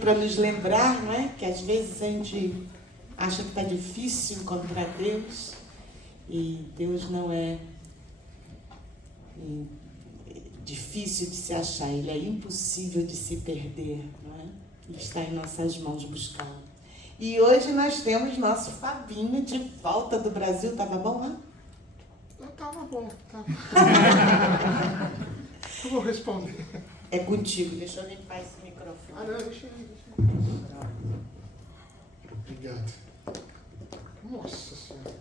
para nos lembrar, não é? Que às vezes a gente acha que está difícil encontrar Deus e Deus não é difícil de se achar, Ele é impossível de se perder, não é? Ele está em nossas mãos buscá-lo. E hoje nós temos nosso Fabinho de volta do Brasil. Estava bom lá? Estava bom, tava. Eu vou responder. É contigo, deixa eu limpar esse microfone. Ah, não, deixa aí. Obrigado. Nossa Senhora.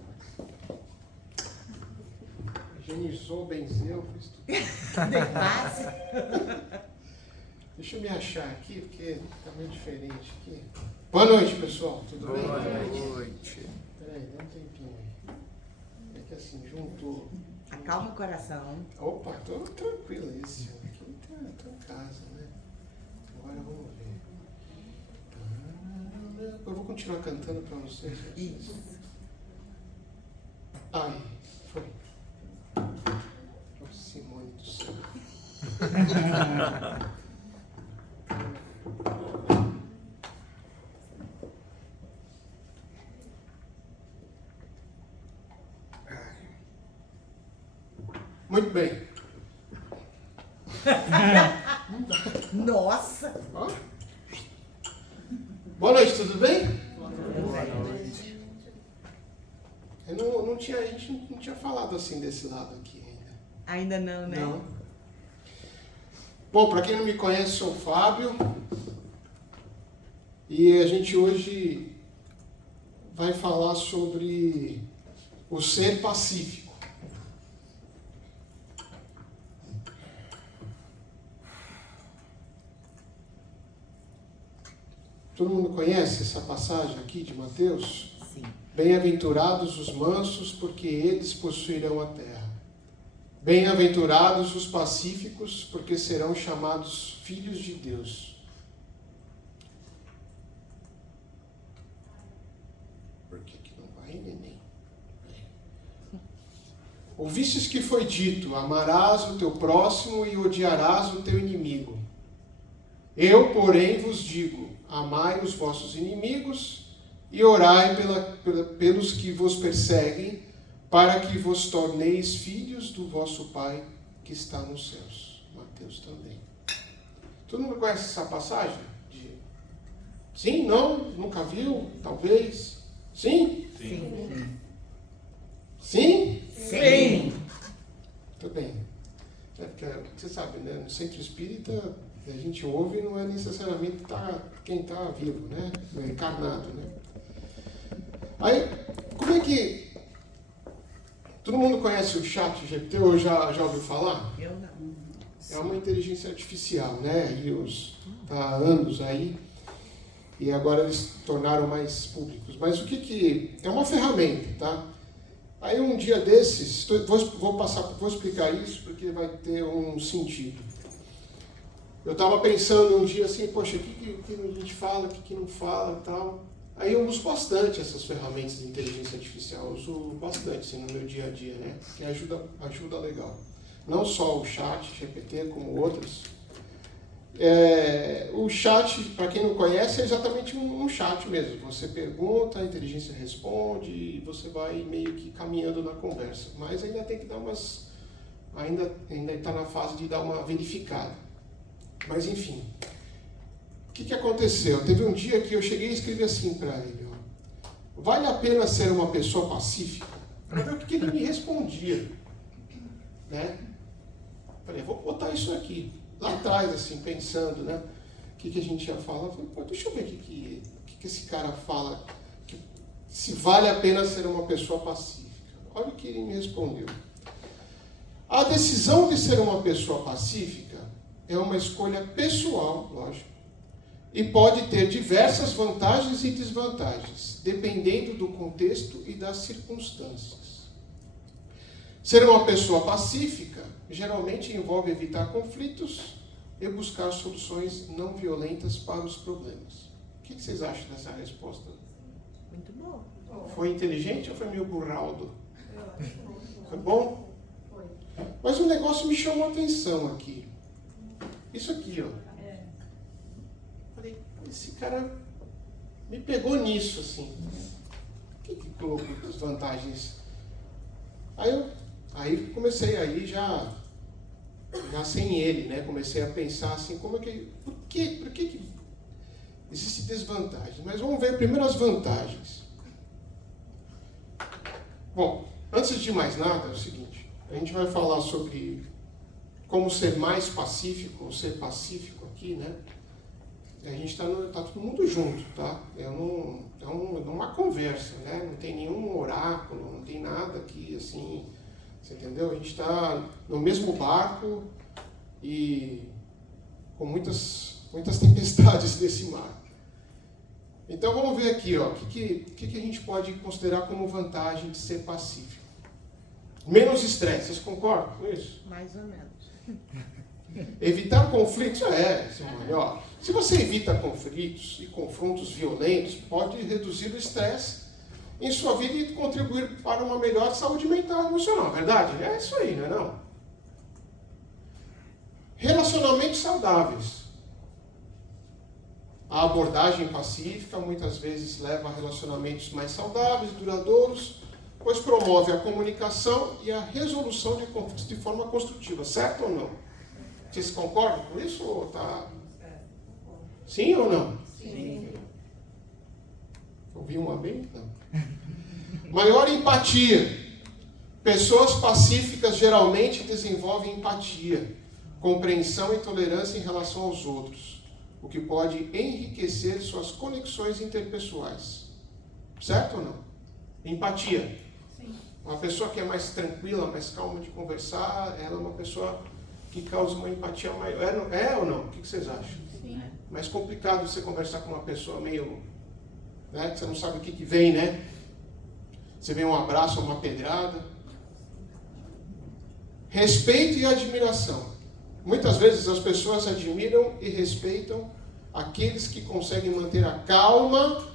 Higienizou, benzeu, fez tudo. Deixa eu me achar aqui, porque tá meio diferente aqui. Boa noite, pessoal. Tudo bem? Boa noite. Peraí, dá um tempinho aí. É que assim, juntou. Acalma o coração. Opa, tô tranquilo esse. Aqui tô em casa, né? Agora vamos ver. Eu vou continuar cantando pra vocês. Isso. Aí, foi. Simone do céu. Muito bem. Nossa! Ó. Boa noite, tudo bem? Boa noite. A gente não tinha falado assim desse lado aqui ainda. Ainda não, né? Não. Bom, para quem não me conhece, sou o Fábio. E a gente hoje vai falar sobre o ser pacífico. Todo mundo conhece essa passagem aqui de Mateus? Sim. Bem-aventurados os mansos, porque eles possuirão a terra. Bem-aventurados os pacíficos, porque serão chamados filhos de Deus. Por que não vai, neném? Ouvistes que foi dito: amarás o teu próximo e odiarás o teu inimigo. Eu, porém, vos digo: amai os vossos inimigos e orai pelos que vos perseguem, para que vos torneis filhos do vosso Pai que está nos céus. Mateus também. Todo mundo conhece essa passagem? Sim? Não? Nunca viu? Talvez? Sim? Sim. Sim? Sim. Muito bem. É porque, você sabe, né? No centro espírita, a gente ouve não é necessariamente quem está vivo, né? Encarnado, né? Aí, como é que... Todo mundo conhece o ChatGPT ou já ouviu falar? Eu não. É uma inteligência artificial, né? Está há anos aí e agora eles tornaram mais públicos. Mas o que é uma ferramenta, tá? Aí um dia desses, vou explicar isso porque vai ter um sentido. Eu estava pensando um dia assim, poxa, o que a gente fala, o que não fala e tal. Aí eu uso bastante essas ferramentas de inteligência artificial, eu uso bastante assim, no meu dia a dia, né? Que ajuda legal. Não só o chat, GPT, como outros. O chat, para quem não conhece, é exatamente um chat mesmo. Você pergunta, a inteligência responde e você vai meio que caminhando na conversa. Mas ainda tem que dar ainda está na fase de dar uma verificada. Mas enfim, o que aconteceu? Teve um dia que eu cheguei e escrevi assim para ele: ó, vale a pena ser uma pessoa pacífica? Para ver o que ele me respondia, né? Falei, vou botar isso aqui. Lá atrás, assim, pensando, né? O que a gente ia falar. Falei, pô, deixa eu ver o que esse cara fala. Se vale a pena ser uma pessoa pacífica. Olha o que ele me respondeu. A decisão de ser uma pessoa pacífica é uma escolha pessoal, lógico, e pode ter diversas vantagens e desvantagens, dependendo do contexto e das circunstâncias. Ser uma pessoa pacífica geralmente envolve evitar conflitos e buscar soluções não violentas para os problemas. O que vocês acham dessa resposta? Muito bom. Foi inteligente ou foi meio burraldo? Foi bom? Mas um negócio me chamou a atenção aqui. Isso aqui, ó. Falei, esse cara me pegou nisso, assim. O que colocou as vantagens? Aí comecei aí já sem ele, né? Comecei a pensar assim, por que existe desvantagem? Mas vamos ver primeiro as vantagens. Bom, antes de mais nada, é o seguinte, a gente vai falar sobre como ser mais pacífico, ou ser pacífico aqui, né? A gente tá todo mundo junto, tá? É uma conversa, né? Não tem nenhum oráculo, não tem nada aqui, assim, você entendeu? A gente está no mesmo barco e com muitas tempestades nesse mar. Então vamos ver aqui, ó, o que a gente pode considerar como vantagem de ser pacífico. Menos estresse, vocês concordam com isso? Mais ou menos. Evitar conflitos Simone, ó. Se você evita conflitos e confrontos violentos, pode reduzir o estresse em sua vida e contribuir para uma melhor saúde mental e emocional, verdade? É isso aí, não é não? Relacionamentos saudáveis. A abordagem pacífica muitas vezes leva a relacionamentos mais saudáveis, duradouros, pois promove a comunicação e a resolução de conflitos de forma construtiva, certo ou não? Vocês concordam com isso ou tá? Sim ou não? Sim. Ouvi uma bem? Não. Maior empatia. Pessoas pacíficas geralmente desenvolvem empatia, compreensão e tolerância em relação aos outros, o que pode enriquecer suas conexões interpessoais. Certo ou não? Empatia. Sim. Uma pessoa que é mais tranquila, mais calma de conversar, ela é uma pessoa que causa uma empatia maior. É ou não? O que vocês acham? Sim. Mais complicado você conversar com uma pessoa meio, né, que você não sabe o que vem, né? Você vê um abraço ou uma pedrada. Respeito e admiração. Muitas vezes as pessoas admiram e respeitam aqueles que conseguem manter a calma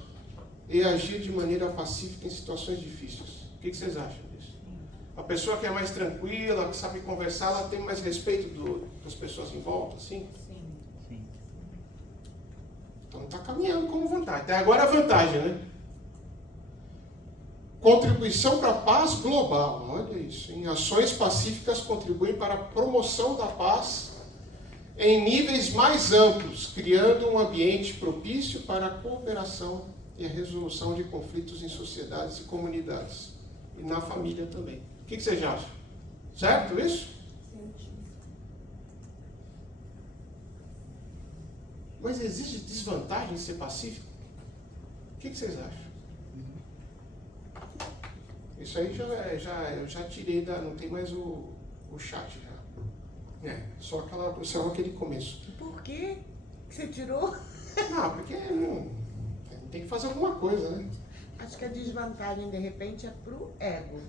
e agir de maneira pacífica em situações difíceis. O que vocês acham disso? A pessoa que é mais tranquila, que sabe conversar, ela tem mais respeito das pessoas em volta, assim? Sim. Então está caminhando como vantagem. Até agora a vantagem, né? Contribuição para a paz global. Olha isso. Em ações pacíficas contribuem para a promoção da paz em níveis mais amplos, criando um ambiente propício para a cooperação e a resolução de conflitos em sociedades e comunidades. E na família também. O que vocês acham? Certo isso? Mas existe desvantagem em ser pacífico? O que vocês acham? Isso aí eu já tirei não tem mais o chat já. Só aquele começo. Por quê? Que você tirou? Não, porque tem que fazer alguma coisa, né? Acho que a desvantagem, de repente, é pro ego.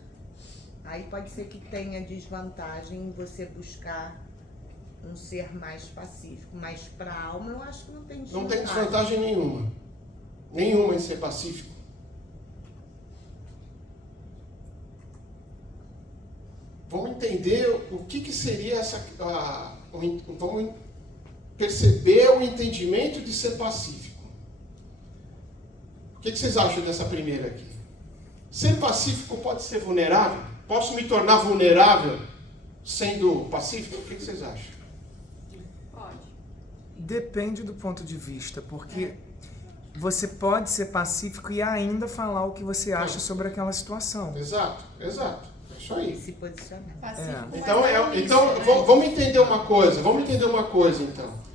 Aí pode ser que tenha desvantagem em você buscar um ser mais pacífico. Mas para a alma, eu acho que não tem desvantagem. Não tem desvantagem nenhuma. Nenhuma em ser pacífico. Vamos entender o que seria vamos perceber o entendimento de ser pacífico. O que vocês acham dessa primeira aqui? Ser pacífico pode ser vulnerável? Posso me tornar vulnerável sendo pacífico? O que vocês acham? Pode. Depende do ponto de vista, porque você pode ser pacífico e ainda falar o que você acha sobre aquela situação. Exato. É isso aí. Se posicionar. Pacífico. Então vamos entender uma coisa. Então.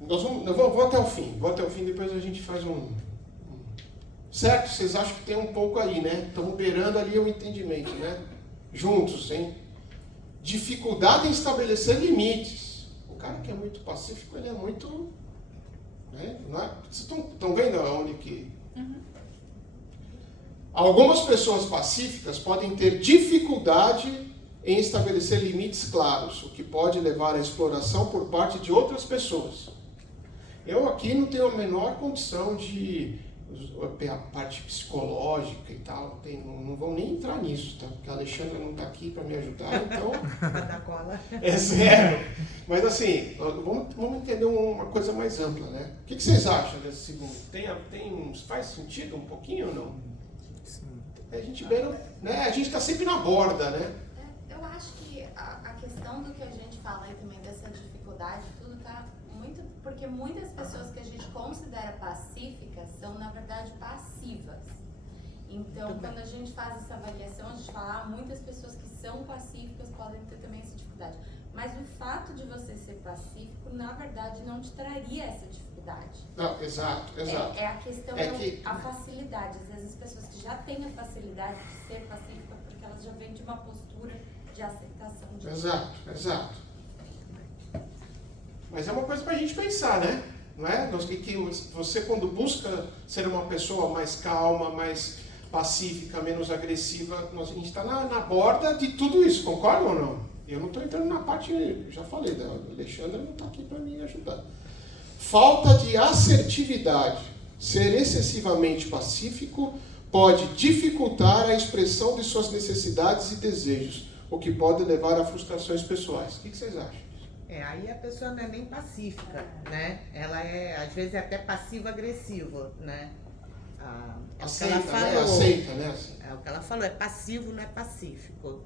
Vou até o fim, depois a gente faz Certo? Vocês acham que tem um pouco aí, né? Estamos beirando ali o entendimento, né? Juntos, hein? Dificuldade em estabelecer limites. O cara que é muito pacífico, ele é muito... Né? Não é? Vocês estão vendo aonde que... Algumas pessoas pacíficas podem ter dificuldade em estabelecer limites claros, o que pode levar à exploração por parte de outras pessoas. Eu aqui não tenho a menor condição de a parte psicológica e tal, não vão nem entrar nisso, tá? Porque a Alexandra não está aqui para me ajudar, então Da cola. é zero. Mas assim, vamos entender uma coisa mais ampla, né? O que vocês acham desse segundo? Faz sentido um pouquinho ou não? Sim. A gente né? A gente está sempre na borda, né? Eu acho que a questão do que a gente fala aí também, dessa dificuldade, tudo tá muito... Porque muitas pessoas que a gente considera pacíficas são, na verdade, passivas. Então, quando a gente faz essa avaliação, a gente fala, muitas pessoas que são pacíficas podem ter também essa dificuldade. Mas o fato de você ser pacífico, na verdade, não te traria essa dificuldade. Não, exato. A questão a facilidade. Às vezes as pessoas que já têm a facilidade de ser pacífica, porque elas já vêm de uma postura de aceitação. Exato. Mas é uma coisa para a gente pensar, né? Não é? Que você, quando busca ser uma pessoa mais calma, mais pacífica, menos agressiva, a gente está na borda de tudo isso, concorda ou não? Eu não estou entrando na parte, já falei, da Alexandra não está aqui para me ajudar. Falta de assertividade. Ser excessivamente pacífico pode dificultar a expressão de suas necessidades e desejos, o que pode levar a frustrações pessoais. O que vocês acham? Aí a pessoa não é nem pacífica, né? Ela é, às vezes, até passiva-agressiva, né? É o que ela falou. Aceita, né? É o que ela falou, é passivo, não é pacífico.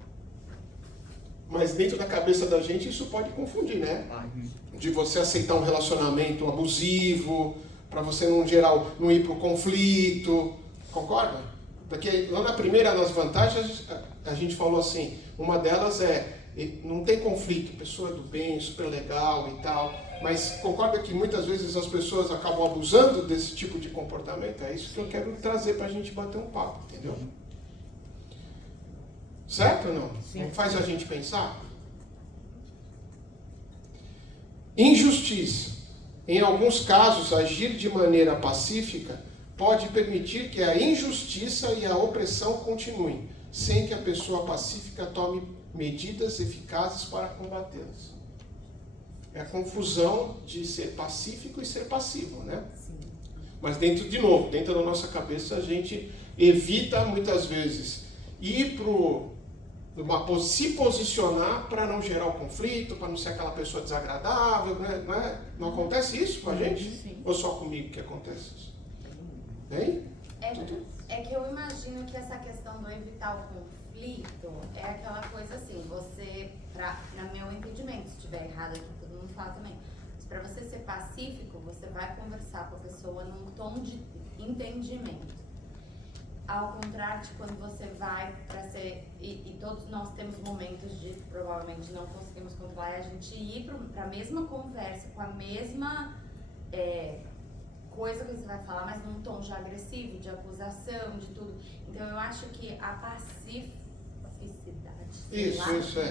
Mas dentro da cabeça da gente isso pode confundir, né? De você aceitar um relacionamento abusivo, para você não ir para o conflito, concorda? Porque lá nas vantagens, a gente falou assim, uma delas não tem conflito, pessoa do bem, super legal e tal, mas concorda que muitas vezes as pessoas acabam abusando desse tipo de comportamento? É isso que eu quero trazer para a gente bater um papo, entendeu? Certo ou não? Sim. Não faz a gente pensar? Injustiça. Em alguns casos, agir de maneira pacífica pode permitir que a injustiça e a opressão continuem, sem que a pessoa pacífica tome medidas eficazes para combatê-las. É a confusão de ser pacífico e ser passivo, né? Sim. Mas dentro da nossa cabeça, a gente evita muitas vezes ir se posicionar para não gerar o conflito, para não ser aquela pessoa desagradável, né? Não acontece isso com a gente? Sim. Ou só comigo que acontece isso? Hein? É que eu imagino que essa questão do evitar o conflito é aquela coisa assim, no meu entendimento, se estiver errado aqui, todo mundo fala também, mas para você ser pacífico, você vai conversar com a pessoa num tom de entendimento. Ao contrário de quando você vai para ser... E todos nós temos momentos de, provavelmente, não conseguimos controlar, a gente ir para a mesma conversa, com a mesma coisa que você vai falar, mas num tom já agressivo, de acusação, de tudo. Então, eu acho que a pacificidade,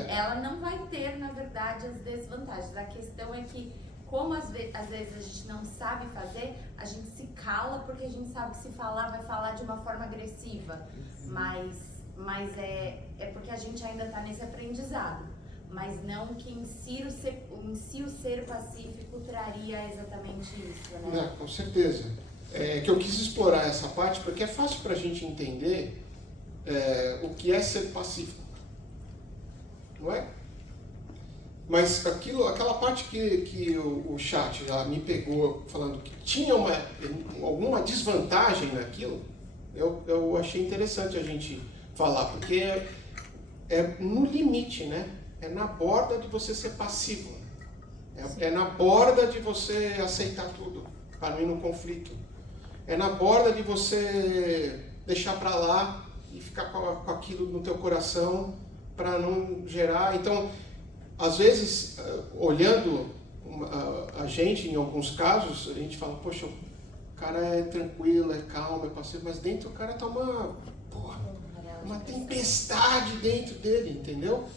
ela não vai ter, na verdade, as desvantagens. A questão é que, como às vezes a gente não sabe fazer, a gente se cala porque a gente sabe que se falar, vai falar de uma forma agressiva. Mas é porque a gente ainda está nesse aprendizado. Mas não que em si o ser pacífico traria exatamente isso, né? Não, com certeza. É que eu quis explorar essa parte porque é fácil para a gente entender o que é ser pacífico. Não é? Mas aquela parte que o chat já me pegou falando que tinha alguma desvantagem naquilo, eu achei interessante a gente falar, porque é no limite, né? É na borda de você ser passivo. É na borda de você aceitar tudo, para não ir no conflito. É na borda de você deixar para lá e ficar com aquilo no teu coração para não gerar. Então, às vezes, olhando a gente, em alguns casos, a gente fala, poxa, o cara é tranquilo, é calmo, é passivo, mas dentro o cara tá uma tempestade dentro dele, entendeu?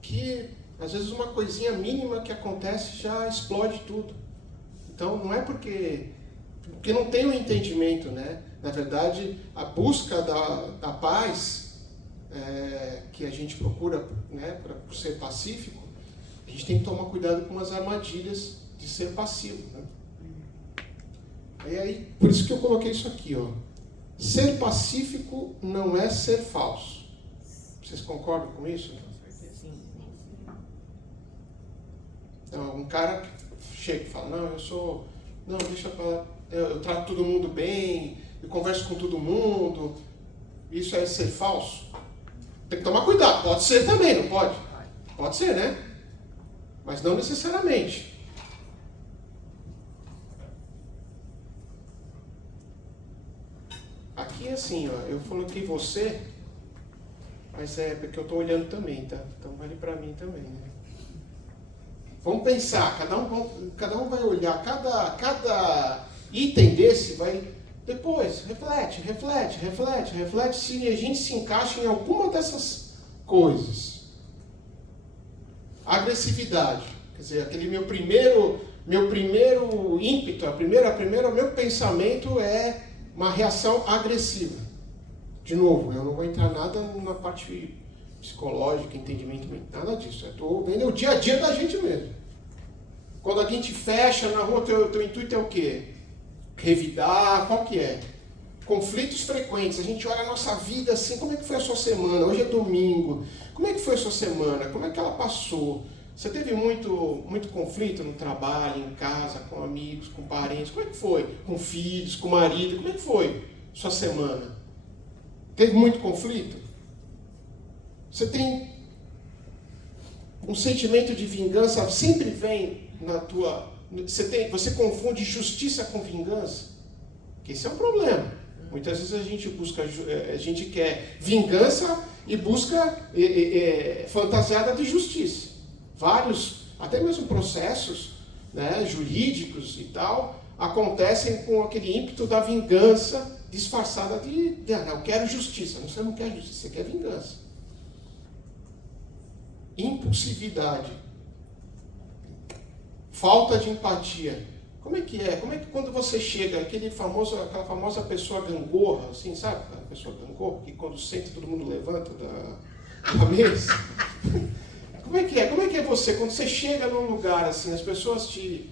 Que, às vezes, uma coisinha mínima que acontece já explode tudo. Então, não é porque não tem o entendimento, né? Na verdade, a busca da paz que a gente procura, né, por ser pacífico, a gente tem que tomar cuidado com as armadilhas de ser passivo, né? E aí, por isso que eu coloquei isso aqui, ó. Ser pacífico não é ser falso. Vocês concordam com isso? Sim. Então, um cara que chega e fala, eu trato todo mundo bem, eu converso com todo mundo. Isso é ser falso? Tem que tomar cuidado. Pode ser também, não pode? Pode ser, né? Mas não necessariamente. Aqui é assim, ó, eu coloquei você, mas é porque eu estou olhando também, tá? Então vale para mim também, né? Vamos pensar, cada um vai olhar, cada item desse vai... Depois, reflete, se a gente se encaixa em alguma dessas coisas. Agressividade, quer dizer, aquele meu primeiro ímpeto, meu pensamento é uma reação agressiva. De novo, eu não vou entrar nada na parte psicológica, entendimento, nada disso. Eu estou vendo o dia a dia da gente mesmo. Quando a gente fecha na rua, teu intuito é o quê? Revidar, qual que é? Conflitos frequentes. A gente olha a nossa vida assim, como é que foi a sua semana? Hoje é domingo. Como é que foi a sua semana? Como é que ela passou? Você teve muito conflito no trabalho, em casa, com amigos, com parentes? Como é que foi? Com filhos, com marido? Como é que foi sua semana? Teve muito conflito? Você tem um sentimento de vingança, sempre vem na tua... Você confunde justiça com vingança? Que esse é um problema. Muitas vezes a gente quer vingança e busca fantasiada de justiça. Vários, até mesmo processos, né, jurídicos e tal, acontecem com aquele ímpeto da vingança disfarçada de eu quero justiça. Você não quer justiça, você quer vingança. Impulsividade. Falta de empatia. Como é que quando você chega, aquela famosa pessoa gangorra, assim, sabe? Aquela pessoa gangorra, que quando senta todo mundo levanta da mesa. Como é que é você? Quando você chega num lugar assim, as pessoas te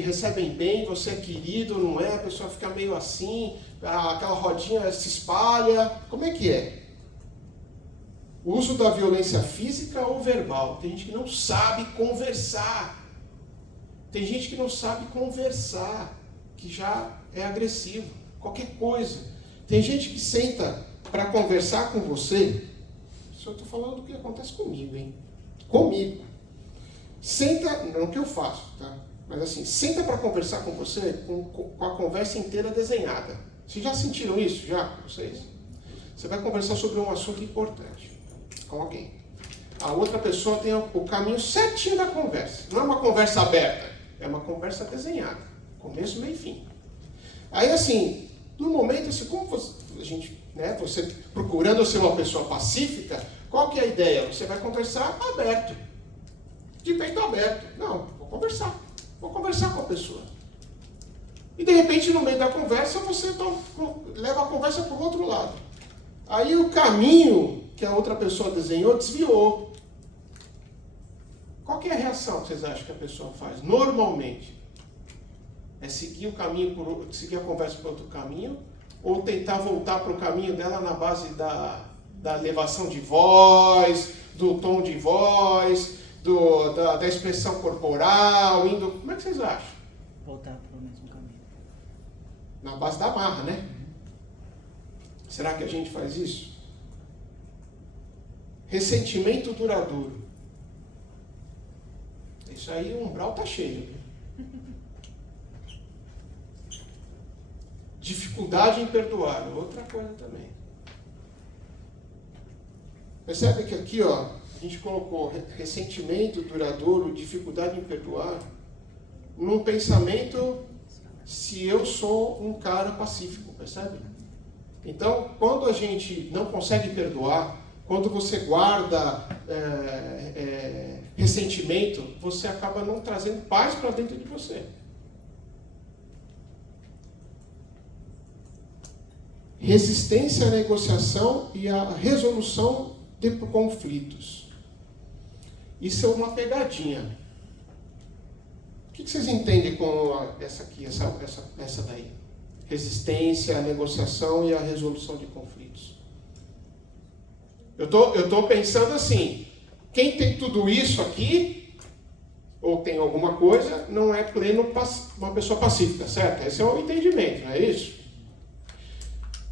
recebem bem, você é querido, não é? A pessoa fica meio assim, aquela rodinha se espalha. Como é que é? O uso da violência física ou verbal. Tem gente que não sabe conversar. Tem gente que não sabe conversar, que já é agressivo. Qualquer coisa. Tem gente que senta para conversar com você. Isso eu estou falando do que acontece comigo, hein? Comigo. Senta, não que eu faço, tá? Mas assim, senta para conversar com você com a conversa inteira desenhada. Vocês já sentiram isso? Já? Vocês? Você vai conversar sobre um assunto importante com alguém. A outra pessoa tem o caminho certinho da conversa. Não é uma conversa aberta, é uma conversa desenhada. Começo, meio e fim. Aí assim, no momento, assim, como você procurando ser uma pessoa pacífica, qual que é a ideia? Você vai conversar aberto. De peito aberto. Não, vou conversar com a pessoa. E de repente, no meio da conversa, você leva a conversa para o outro lado. Aí o caminho que a outra pessoa desenhou desviou. Qual que é a reação que vocês acham que a pessoa faz? Normalmente, é seguir o caminho, seguir a conversa para outro caminho, ou tentar voltar para o caminho dela na base da elevação de voz, do tom de voz, da expressão corporal, como é que vocês acham? Voltar para o mesmo caminho. Na base da marra, né? Será que a gente faz isso? Ressentimento duradouro. Isso aí, o umbral está cheio. Dificuldade em perdoar, outra coisa também. Percebe que aqui, ó, a gente colocou ressentimento duradouro, dificuldade em perdoar, num pensamento se eu sou um cara pacífico, percebe? Então, quando a gente não consegue perdoar, quando você guarda ressentimento, você acaba não trazendo paz para dentro de você. Resistência à negociação e à resolução de conflitos. Isso é uma pegadinha que vocês entendem com essa aqui, essa daí? Resistência, a negociação e a resolução de conflitos. Eu tô pensando assim, quem tem tudo isso aqui, ou tem alguma coisa, não é uma pessoa pacífica, certo? Esse é o entendimento, não é isso?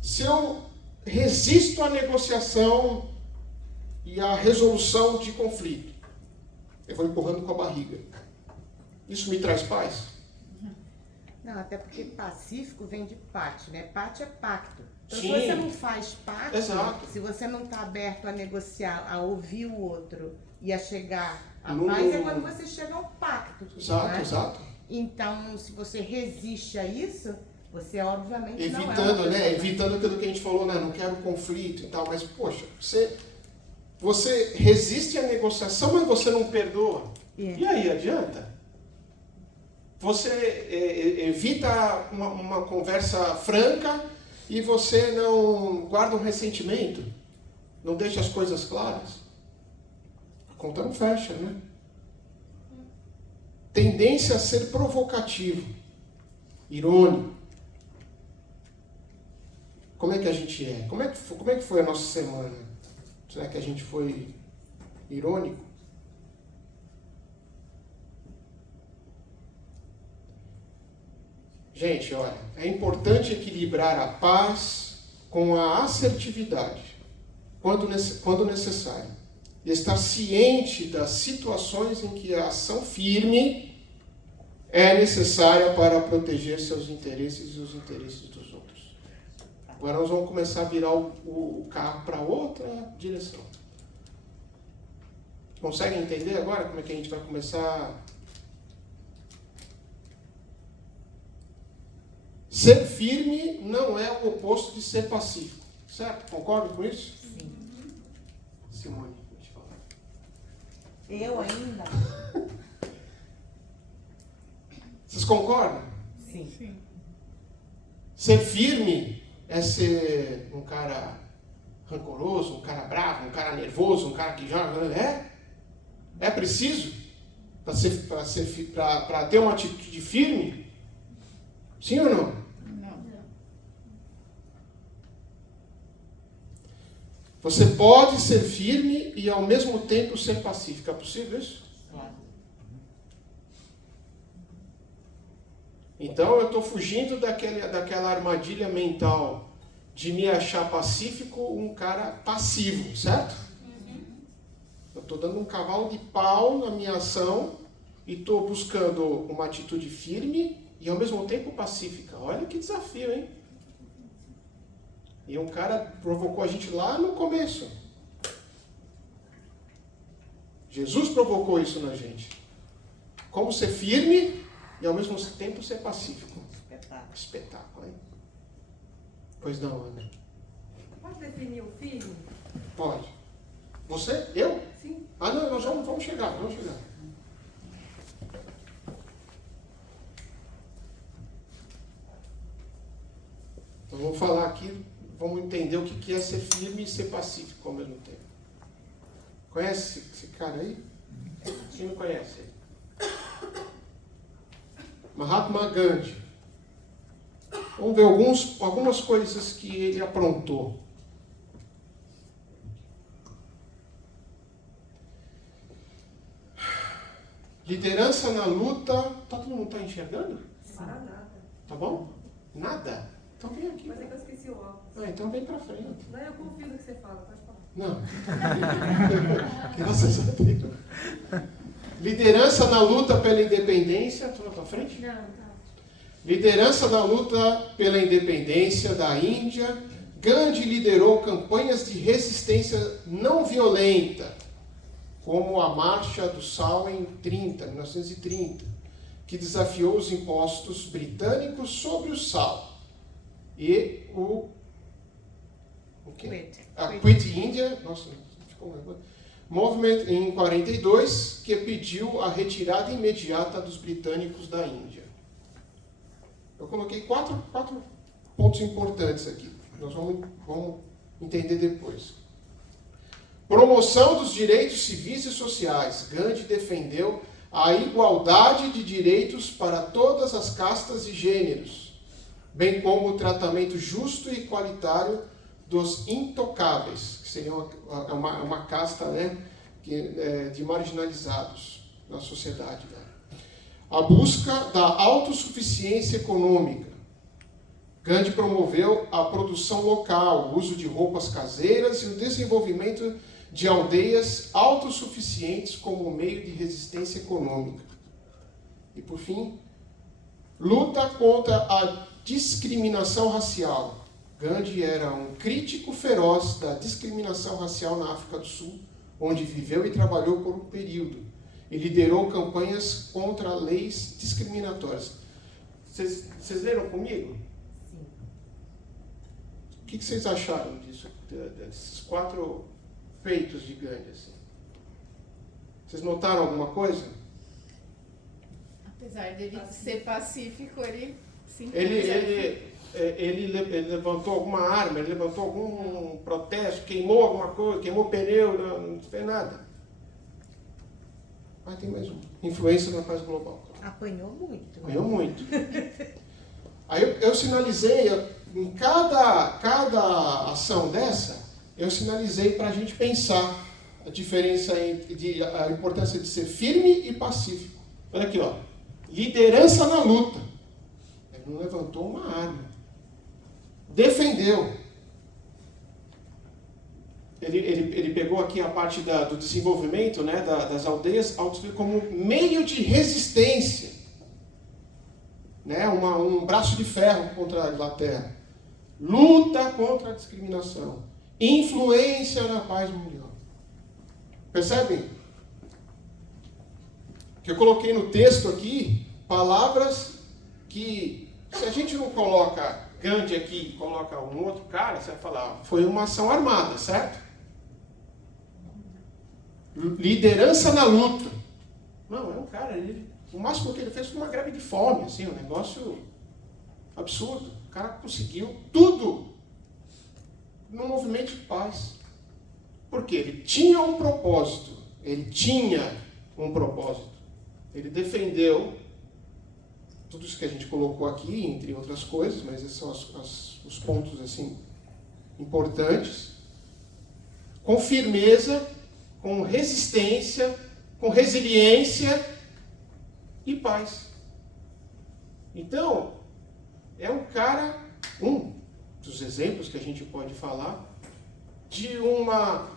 Se eu resisto à negociação e à resolução de conflito, eu vou empurrando com a barriga. Isso me traz paz? Não, até porque pacífico vem de pacto, né? Pacto é pacto. Então, Sim. se você não faz pacto, Exato. se você não está aberto a negociar, a ouvir o outro e a chegar à Não- paz, é quando você chega ao pacto. Exato, né? exato. Então, se você resiste a isso, você obviamente não é uma Evitando, né? pessoa- Evitando aquilo que a gente falou, né? Não quero conflito e tal, mas, poxa, você resiste à negociação, mas você não perdoa. É. E aí, adianta? Você evita uma conversa franca e você não guarda um ressentimento, não deixa as coisas claras. A conta não fecha, né? Tendência a ser provocativo, irônico. Como é que a gente é? Como é que foi a nossa semana? Será que a gente foi irônico? Gente, olha, é importante equilibrar a paz com a assertividade, quando necessário. E estar ciente das situações em que a ação firme é necessária para proteger seus interesses e os interesses dos outros. Agora nós vamos começar a virar o carro para outra direção. Conseguem entender agora como é que a gente vai começar? Ser firme não é o oposto de ser pacífico. Certo? Concordam com isso? Sim. Simone, deixa eu falar. Eu ainda? Vocês concordam? Sim. Ser firme é ser um cara rancoroso, um cara bravo, um cara nervoso, um cara que joga. É preciso para ter uma atitude firme? Sim ou não? Você pode ser firme e ao mesmo tempo ser pacífico. É possível isso? Claro. Então eu estou fugindo daquela armadilha mental de me achar pacífico, um cara passivo, certo? Eu estou dando um cavalo de pau na minha ação e estou buscando uma atitude firme e ao mesmo tempo pacífica. Olha que desafio, hein? E um cara provocou a gente lá no começo. Jesus provocou isso na gente. Como ser firme e ao mesmo tempo ser pacífico. Espetáculo, hein? Pois não, Ana. Pode definir o filho? Pode. Você? Eu? Sim. Ah, não, nós vamos chegar. Então vamos falar aqui, vamos entender o que é ser firme e ser pacífico ao mesmo tempo. Conhece esse cara aí? Quem não conhece? Mahatma Gandhi. Vamos ver algumas coisas que ele aprontou. Liderança na luta. Todo mundo está enxergando? Para nada. Tá bom? Nada? Então vem aqui. Mas é que eu esqueci o óculos. Ah, então vem pra frente. Não, eu confio no que você fala, pode falar. Não. Graças a Deus. Liderança na luta pela independência. Tu vai pra frente? Não, tá. Liderança na luta pela independência da Índia. Gandhi liderou campanhas de resistência não violenta, como a Marcha do Sal em 1930, que desafiou os impostos britânicos sobre o sal. E a Quit India, nossa, ficou uma coisa. Movement em 42, que pediu a retirada imediata dos britânicos da Índia. Eu coloquei quatro pontos importantes aqui. Nós vamos entender depois. Promoção dos direitos civis e sociais. Gandhi defendeu a igualdade de direitos para todas as castas e gêneros, bem como o tratamento justo e igualitário dos intocáveis, que seria uma casta, né, de marginalizados na sociedade. Né? A busca da autossuficiência econômica. Gandhi promoveu a produção local, o uso de roupas caseiras e o desenvolvimento de aldeias autossuficientes como meio de resistência econômica. E, por fim, luta contra a discriminação racial. Gandhi era um crítico feroz da discriminação racial na África do Sul, onde viveu e trabalhou por um período. E liderou campanhas contra leis discriminatórias. Vocês leram comigo? Sim. O que vocês acharam disso, desses 4 feitos de Gandhi? Assim? Vocês notaram alguma coisa? Apesar dele ser pacífico, ele sim. Ele levantou alguma arma, ele levantou algum protesto, queimou alguma coisa, queimou pneu, não fez nada. Mas tem mais uma. Influência na paz global. Apanhou muito. Apanhou muito. Aí eu sinalizei, em cada ação dessa, eu sinalizei para a gente pensar a diferença a importância de ser firme e pacífico. Olha aqui, ó. Liderança na luta. Ele não levantou uma arma. Defendeu. Ele pegou aqui a parte do desenvolvimento, né, das aldeias como meio de resistência. Né, um braço de ferro contra a Inglaterra. Luta contra a discriminação. Influência na paz mundial. Percebem? Que eu coloquei no texto aqui palavras que, se a gente não coloca Gandhi aqui e coloca um outro cara, você vai falar, foi uma ação armada, certo? Liderança na luta. Não, é um cara, o máximo que ele fez foi uma greve de fome, assim, um negócio absurdo. O cara conseguiu tudo num movimento de paz. Porque ele tinha um propósito. Ele defendeu tudo isso que a gente colocou aqui, entre outras coisas, mas esses são os pontos assim importantes. Com firmeza, com resistência, com resiliência e paz. Então, é um cara, um dos exemplos que a gente pode falar, de uma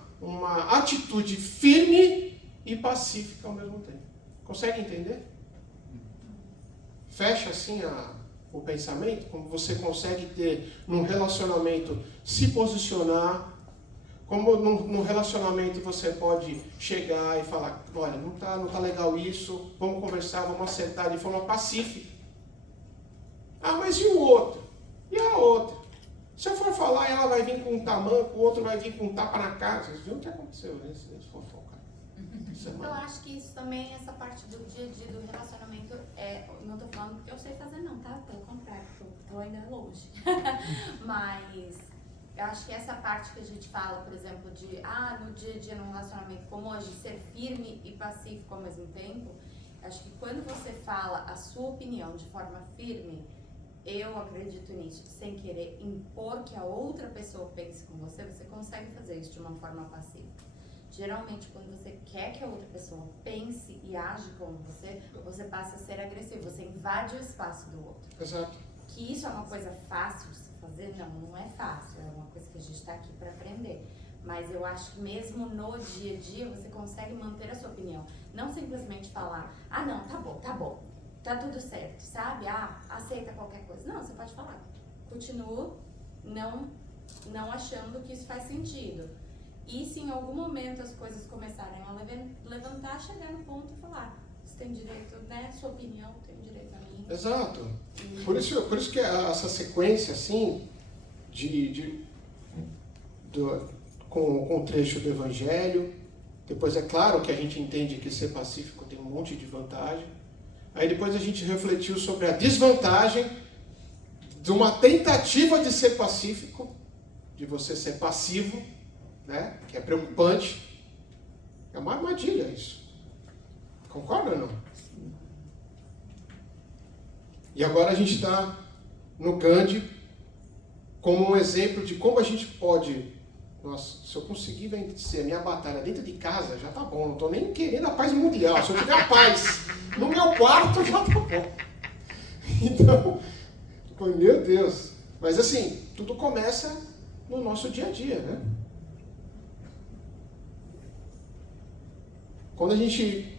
atitude firme e pacífica ao mesmo tempo. Consegue entender? Fecha assim o pensamento, como você consegue ter num relacionamento se posicionar, como num relacionamento você pode chegar e falar, olha, não tá legal isso, vamos conversar, vamos acertar de forma pacífica. Ah, mas e o outro? E a outra? Se eu for falar, ela vai vir com um tamanco, o outro vai vir com um tapa na cara. Vocês viram o que aconteceu nesse fofoca? Eu acho que isso também, essa parte do dia a dia do relacionamento, não tô falando porque eu sei fazer não, tá? Pelo contrário, tô ainda longe. Mas eu acho que essa parte que a gente fala, por exemplo, de no dia a dia num relacionamento como hoje, ser firme e pacífico ao mesmo tempo, acho que quando você fala a sua opinião de forma firme, eu acredito nisso, sem querer impor que a outra pessoa pense com você, você consegue fazer isso de uma forma pacífica. Geralmente, quando você quer que a outra pessoa pense e age como você passa a ser agressivo, você invade o espaço do outro. Exato. Que isso é uma coisa fácil de se fazer? Não é fácil, é uma coisa que a gente está aqui para aprender. Mas eu acho que mesmo no dia a dia, você consegue manter a sua opinião. Não simplesmente falar, não, tá bom, tá tudo certo, sabe? Aceita qualquer coisa. Não, você pode falar. Continuo não achando que isso faz sentido. E se em algum momento as coisas começarem a levantar, chegar no ponto e falar, você tem direito, né? Sua opinião, tem direito a minha. Exato. Por isso que essa sequência, assim, com o trecho do Evangelho, depois é claro que a gente entende que ser pacífico tem um monte de vantagem. Aí depois a gente refletiu sobre a desvantagem de uma tentativa de ser pacífico, de você ser passivo, né? Que é preocupante. É uma armadilha isso. Concorda ou não? E agora a gente está no Gandhi como um exemplo de como a gente pode... Nossa, se eu conseguir vencer a minha batalha dentro de casa, já tá bom. Não estou nem querendo a paz mundial. Se eu tiver a paz no meu quarto, já tá bom. Então, meu Deus. Mas assim, tudo começa no nosso dia a dia, né? Quando a gente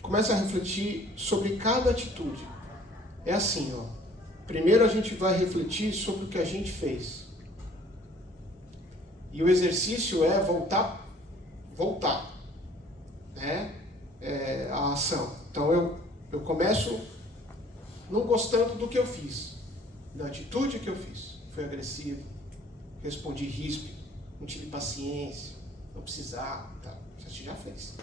começa a refletir sobre cada atitude, é assim, ó. Primeiro a gente vai refletir sobre o que a gente fez. E o exercício é voltar, né? A ação. Então eu começo não gostando do que eu fiz, da atitude que eu fiz. Fui agressivo, respondi ríspido, não tive paciência, não precisava, tá? Você já fez.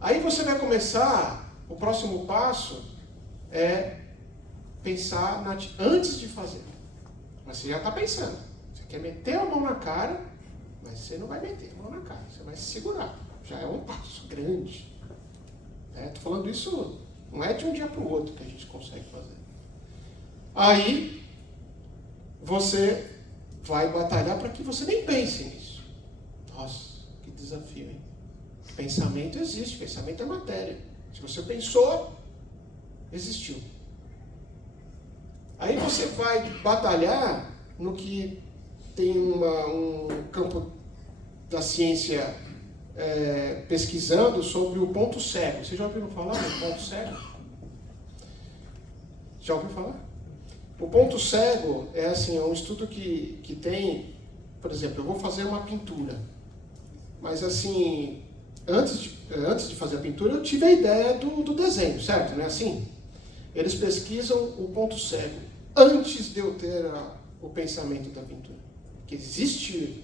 Aí você vai começar, o próximo passo é pensar antes de fazer. Mas você já está pensando. Você quer meter a mão na cara, mas você não vai meter a mão na cara. Você vai se segurar. Já é um passo grande. Estou falando isso, não é de um dia para o outro que a gente consegue fazer. Aí, você vai batalhar para que você nem pense nisso. Nossa, que desafio, hein? Pensamento existe, pensamento é matéria. Se você pensou, existiu. Aí você vai batalhar no que tem um campo da ciência pesquisando sobre o ponto cego. Você já ouviu falar do ponto cego? Já ouviu falar? O ponto cego é assim, um estudo que tem, por exemplo, eu vou fazer uma pintura, mas assim, antes de fazer a pintura eu tive a ideia do desenho, certo? Não é assim? Eles pesquisam o ponto cego antes de eu ter o pensamento da pintura. Que existe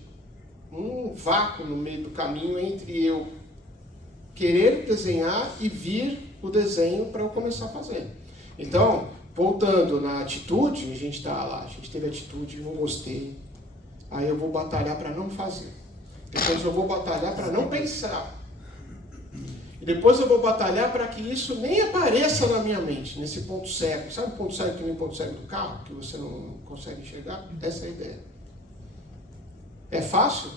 um vácuo no meio do caminho entre eu querer desenhar e vir o desenho para eu começar a fazer. Então, voltando na atitude, a gente está lá, a gente teve atitude, não gostei, aí eu vou batalhar para não fazer. Depois eu vou batalhar para não pensar. E depois eu vou batalhar para que isso nem apareça na minha mente, nesse ponto cego. Sabe o ponto cego que nem o ponto cego do carro, que você não consegue enxergar? Essa é a ideia. É fácil?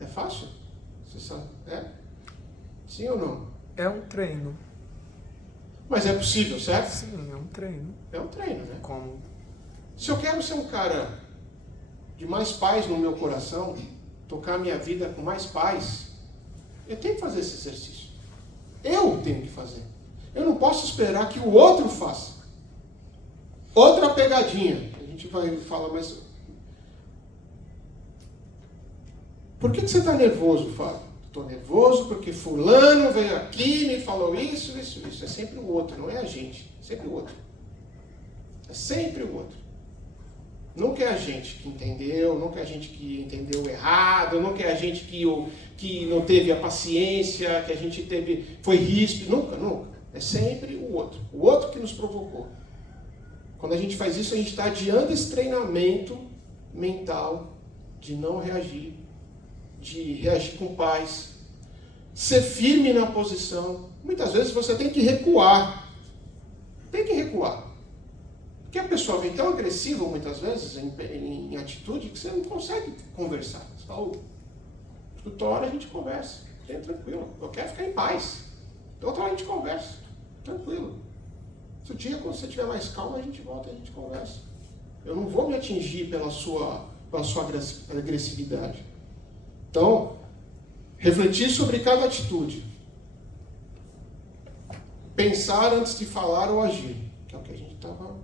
É fácil? Você sabe? É? Sim ou não? É um treino. Mas é possível, certo? Sim, é um treino. É um treino, né? Como? Se eu quero ser um cara de mais paz no meu coração, tocar a minha vida com mais paz, eu tenho que fazer esse exercício. Eu tenho que fazer. Eu não posso esperar que o outro faça. Outra pegadinha. A gente vai falar mais... Por que você está nervoso, Fábio? Estou nervoso porque fulano veio aqui, me falou isso. É sempre o outro, não é a gente. É sempre o outro. É sempre o outro. Nunca é a gente que entendeu, nunca é a gente que entendeu errado, nunca é a gente que não teve a paciência, que a gente foi ríspido. Nunca. É sempre o outro. O outro que nos provocou. Quando a gente faz isso, a gente está adiando esse treinamento mental de não reagir, de reagir com paz, ser firme na posição. Muitas vezes você tem que recuar. Tem que recuar. Porque a pessoa vem tão agressiva, muitas vezes, em atitude, que você não consegue conversar. Você fala, outra hora a gente conversa. Fique tranquilo. Eu quero ficar em paz. Outra hora a gente conversa. Tranquilo. Outro dia, quando você estiver mais calmo, a gente volta e a gente conversa. Eu não vou me atingir pela sua agressividade. Então, refletir sobre cada atitude. Pensar antes de falar ou agir. Que é o que a gente estava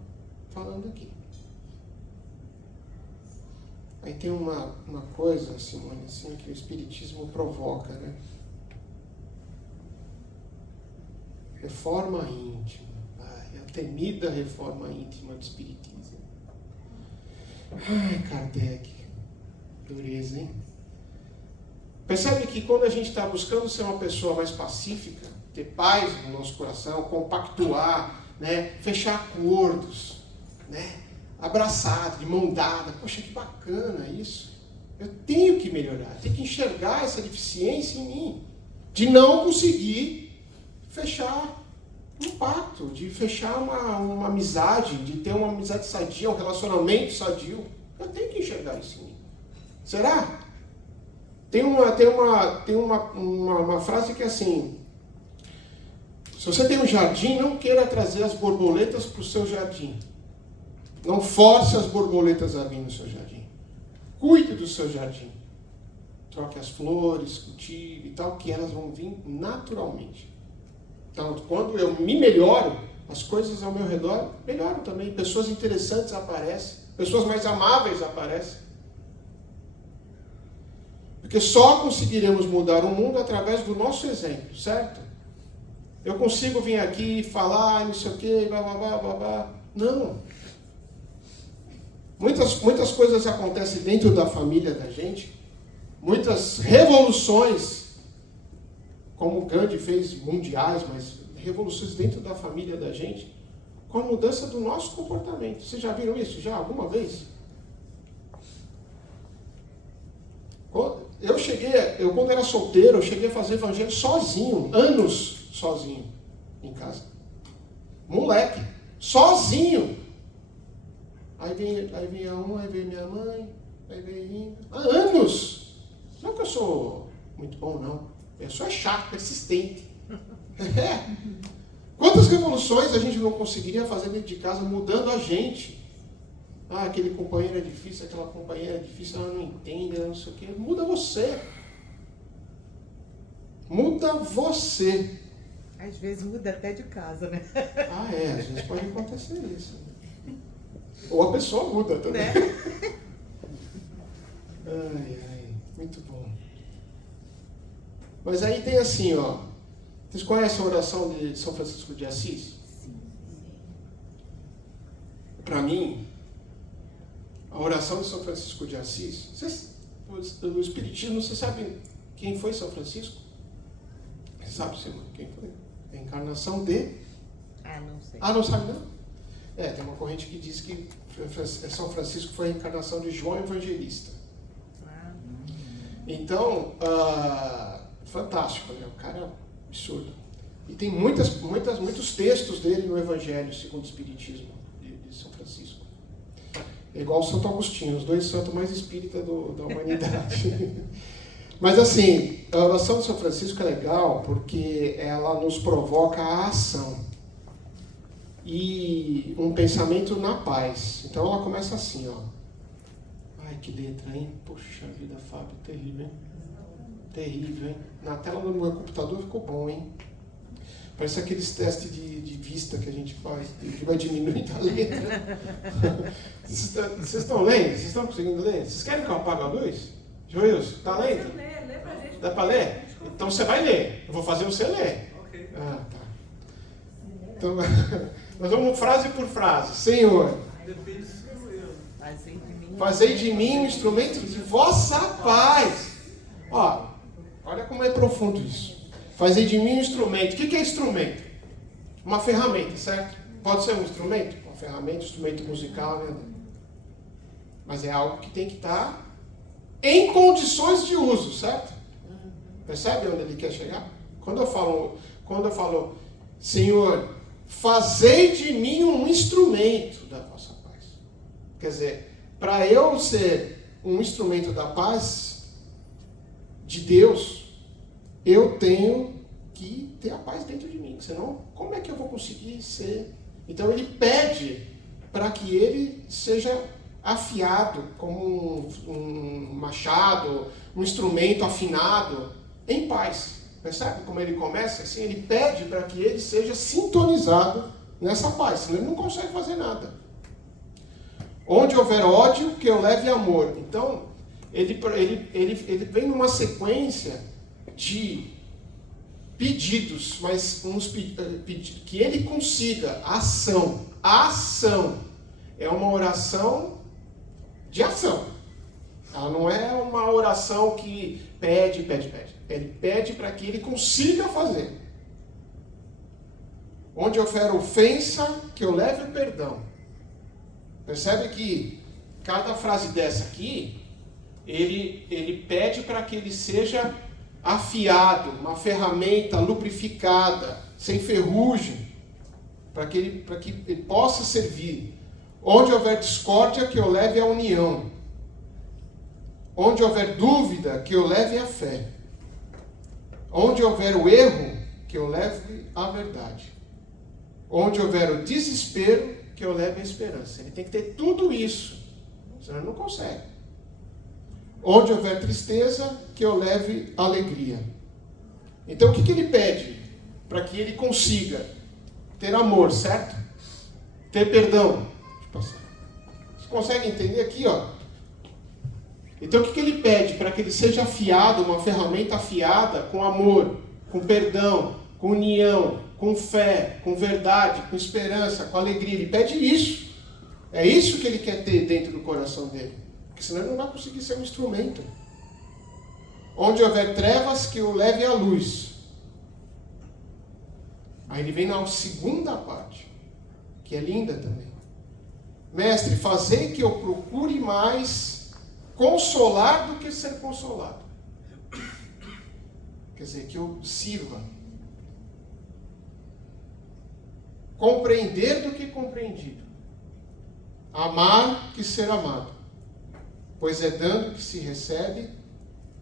falando aqui. Aí tem uma coisa, Simone, assim, que o Espiritismo provoca, né? Reforma íntima. A temida reforma íntima do Espiritismo. Ai, Kardec. Dureza, hein? Percebe que quando a gente está buscando ser uma pessoa mais pacífica, ter paz no nosso coração, compactuar, né? Fechar acordos, né? Abraçado, de mão dada. Poxa, que bacana isso. Eu tenho que melhorar, tenho que enxergar essa deficiência em mim, de não conseguir fechar um pacto, de fechar uma amizade, de ter uma amizade sadia, um relacionamento sadio. Eu tenho que enxergar isso em mim. Será? Tem uma frase que é assim: se você tem um jardim, não queira trazer as borboletas para o seu jardim. Não force as borboletas a vir no seu jardim. Cuide do seu jardim. Troque as flores, cultive e tal, que elas vão vir naturalmente. Então, quando eu me melhoro, as coisas ao meu redor melhoram também. Pessoas interessantes aparecem. Pessoas mais amáveis aparecem. Porque só conseguiremos mudar o mundo através do nosso exemplo, certo? Eu consigo vir aqui e falar, não sei o quê, bababá, babá. Não. Muitas coisas acontecem dentro da família da gente. Muitas revoluções, como Gandhi fez mundiais, mas revoluções dentro da família da gente, com a mudança do nosso comportamento. Vocês já viram isso? Já alguma vez? Quando era solteiro, eu cheguei a fazer evangelho sozinho, anos sozinho, em casa. Moleque, sozinho. Aí vinha um, aí veio minha mãe, aí veio há anos. Não que eu sou muito bom, não. Eu sou chato, persistente. Quantas revoluções a gente não conseguiria fazer dentro de casa mudando a gente? Ah, aquele companheiro é difícil, aquela companheira é difícil, ela não entende, ela não sei o quê. Muda você. Muda você. Às vezes muda até de casa, né? Ah, às vezes pode acontecer isso. Ou a pessoa muda também. Né? Ai, muito bom. Mas aí tem assim, ó. Vocês conhecem a oração de São Francisco de Assis? Para mim, a oração de São Francisco de Assis, o Espiritismo, você sabe quem foi São Francisco? Você sabe, Simão, quem foi? A encarnação de... Não sei. Não sabe não? Tem uma corrente que diz que São Francisco foi a encarnação de João Evangelista. Então, fantástico, né? O cara é absurdo. E tem muitos textos dele no Evangelho, segundo o Espiritismo, de São Francisco. É igual o Santo Agostinho, os dois santos mais espíritas da humanidade. Mas assim, a oração de São Francisco é legal porque ela nos provoca a ação e um pensamento na paz. Então ela começa assim, ó. Ai, que letra, hein? Poxa vida, Fábio, terrível, hein? Terrível, hein? Na tela do meu computador ficou bom, hein? Parece aqueles testes de vista que a gente faz, que vai diminuindo a letra. Vocês estão lendo? Vocês estão conseguindo ler? Vocês querem que eu apague a luz? Joilson, está lendo? Lê pra gente. Dá para ler? Então você vai ler. Eu vou fazer você ler. Ok. Tá. Então, nós vamos frase por frase. Senhor, fazei de mim um instrumento de vossa paz. Ó, olha como é profundo isso. Fazei de mim um instrumento. O que é instrumento? Uma ferramenta, certo? Pode ser um instrumento? Uma ferramenta, instrumento musical, né? Mas é algo que tem que estar em condições de uso, certo? Percebe onde ele quer chegar? Quando eu falo, Senhor, fazei de mim um instrumento da vossa paz. Quer dizer, para eu ser um instrumento da paz de Deus, eu tenho que ter a paz dentro de mim. Senão, como é que eu vou conseguir ser? Então ele pede para que ele seja afiado como um machado, um instrumento afinado em paz. Percebe como ele começa? Assim, ele pede para que ele seja sintonizado nessa paz, senão ele não consegue fazer nada. Onde houver ódio, que eu leve amor. Então, ele vem numa sequência de pedidos, mas que ele consiga ação. A ação é uma oração de ação. Ela não é uma oração que pede. Ele pede para que ele consiga fazer. Onde houver ofensa, que eu leve o perdão. Percebe que cada frase dessa aqui, ele pede para que ele seja afiado, uma ferramenta lubrificada, sem ferrugem. para que ele possa servir. Onde houver discórdia, que eu leve à união. Onde houver dúvida, que eu leve à fé. Onde houver o erro, que eu leve à verdade. Onde houver o desespero, que eu leve à esperança. Ele tem que ter tudo isso, senão ele não consegue. Onde houver tristeza, que eu leve alegria. Então o que ele pede? Para que ele consiga ter amor, certo? Ter perdão. Deixa eu passar. Vocês conseguem entender aqui, ó? Então o que ele pede? Para que ele seja afiado, uma ferramenta afiada com amor, com perdão, com união, com fé, com verdade, com esperança, com alegria. Ele pede isso. É isso que ele quer ter dentro do coração dele. Porque senão ele não vai conseguir ser um instrumento. Onde houver trevas, que eu leve à luz. Aí ele vem na segunda parte, que é linda também. Mestre, fazei que eu procure mais consolar do que ser consolado. Quer dizer, que eu sirva. Compreender do que compreendido. Amar que ser amado. Pois é dando que se recebe,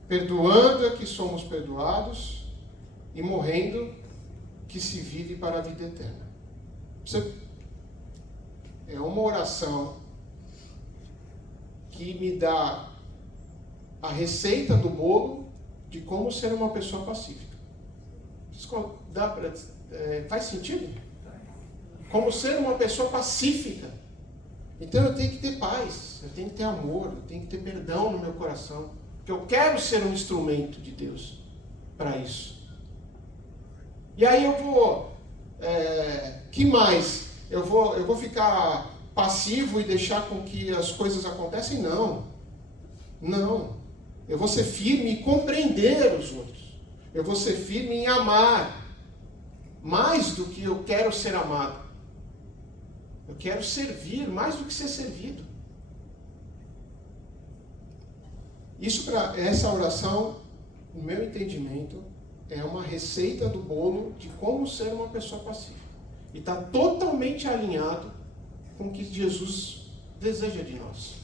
perdoando é que somos perdoados, e morrendo que se vive para a vida eterna. É uma oração que me dá a receita do bolo de como ser uma pessoa pacífica. Faz sentido? Como ser uma pessoa pacífica. Então eu tenho que ter paz, eu tenho que ter amor, eu tenho que ter perdão no meu coração. Porque eu quero ser um instrumento de Deus para isso. E aí eu vou... que mais? Eu vou ficar passivo e deixar com que as coisas acontecem? Não. Não. Eu vou ser firme e compreender os outros. Eu vou ser firme em amar. Mais do que eu quero ser amado. Eu quero servir mais do que ser servido. Essa oração, no meu entendimento, é uma receita do bolo de como ser uma pessoa pacífica. E está totalmente alinhado com o que Jesus deseja de nós.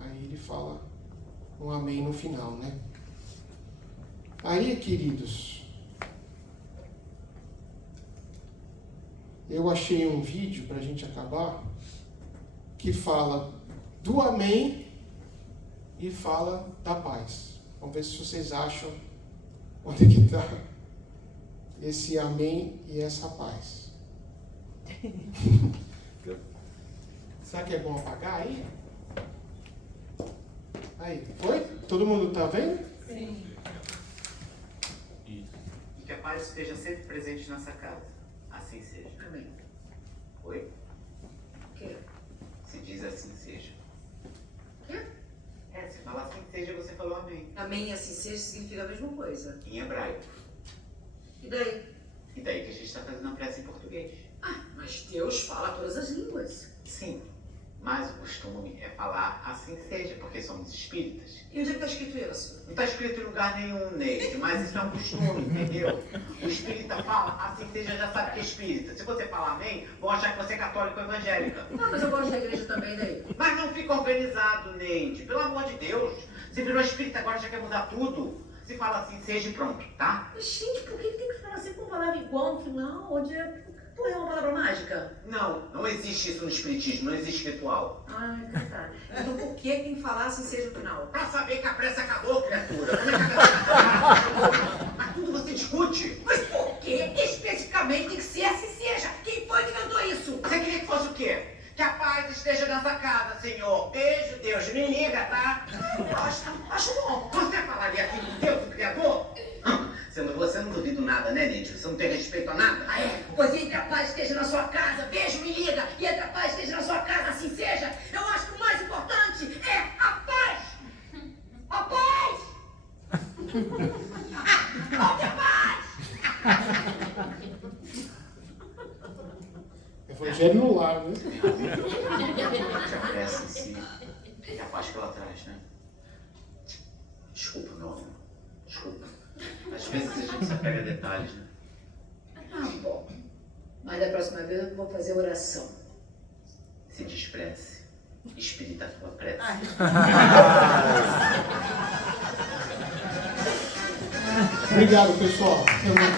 Aí ele fala um amém no final, né? Aí, queridos, eu achei um vídeo para a gente acabar que fala do amém e fala da paz. Vamos ver se vocês acham onde que está esse amém e essa paz. Será que é bom apagar aí? Aí, foi? Todo mundo está vendo? Sim. E que a paz esteja sempre presente nessa casa. Assim seja. Amém. Oi? O quê? Se diz assim seja. O quê? Se fala assim seja, você falou amém. Amém e assim seja significa a mesma coisa. Em hebraico. E daí? E daí que a gente está fazendo a prece em português. Ah, mas Deus fala todas as línguas. Sim, mas o costume é falar assim seja, porque somos espíritas. E onde é que está escrito isso? Não está escrito em lugar nenhum, Neide, mas isso é um costume, entendeu? O espírita fala, assim seja, já sabe que é espírita. Se você falar amém, vão achar que você é católico ou evangélica. Não, mas eu gosto da igreja também, daí. Mas não fica organizado, Neide. Pelo amor de Deus. Você virou espírita agora, já quer mudar tudo. Se fala assim, seja e pronto, tá? Mas, gente, por que tem que falar sempre uma palavra igual no final? Onde é... Pô, é uma palavra mágica? Não existe isso no espiritismo, não existe ritual. Ah, tá. Então por que tem que falar assim seja no final? Pra saber que a prece acabou, criatura. Como é que acabou? Mas tudo você discute. Mas por que especificamente tem que ser assim seja? Quem foi que inventou isso? Você queria que fosse o quê? Que a paz esteja nessa casa, Senhor. Beijo, Deus. Me liga, tá? Acho bom. Você falaria assim com Deus, o Criador? Você não duvida nada, né, Neide? Você não tem respeito a nada? Ah, é? Pois entre a paz esteja na sua casa, beijo, me liga, e entre a paz esteja na sua casa, assim seja. Eu acho que o mais importante é a paz. A paz! Onde a paz? Evangelho no lar, né? A prece em si e a paz que ela traz, né? Desculpa, meu amor. Desculpa. Às vezes a gente se apega a detalhes, né? Ah, pô, Mas da próxima vez eu vou fazer oração. Se despreze. Espírita sua prece. Obrigado, pessoal. Até mais.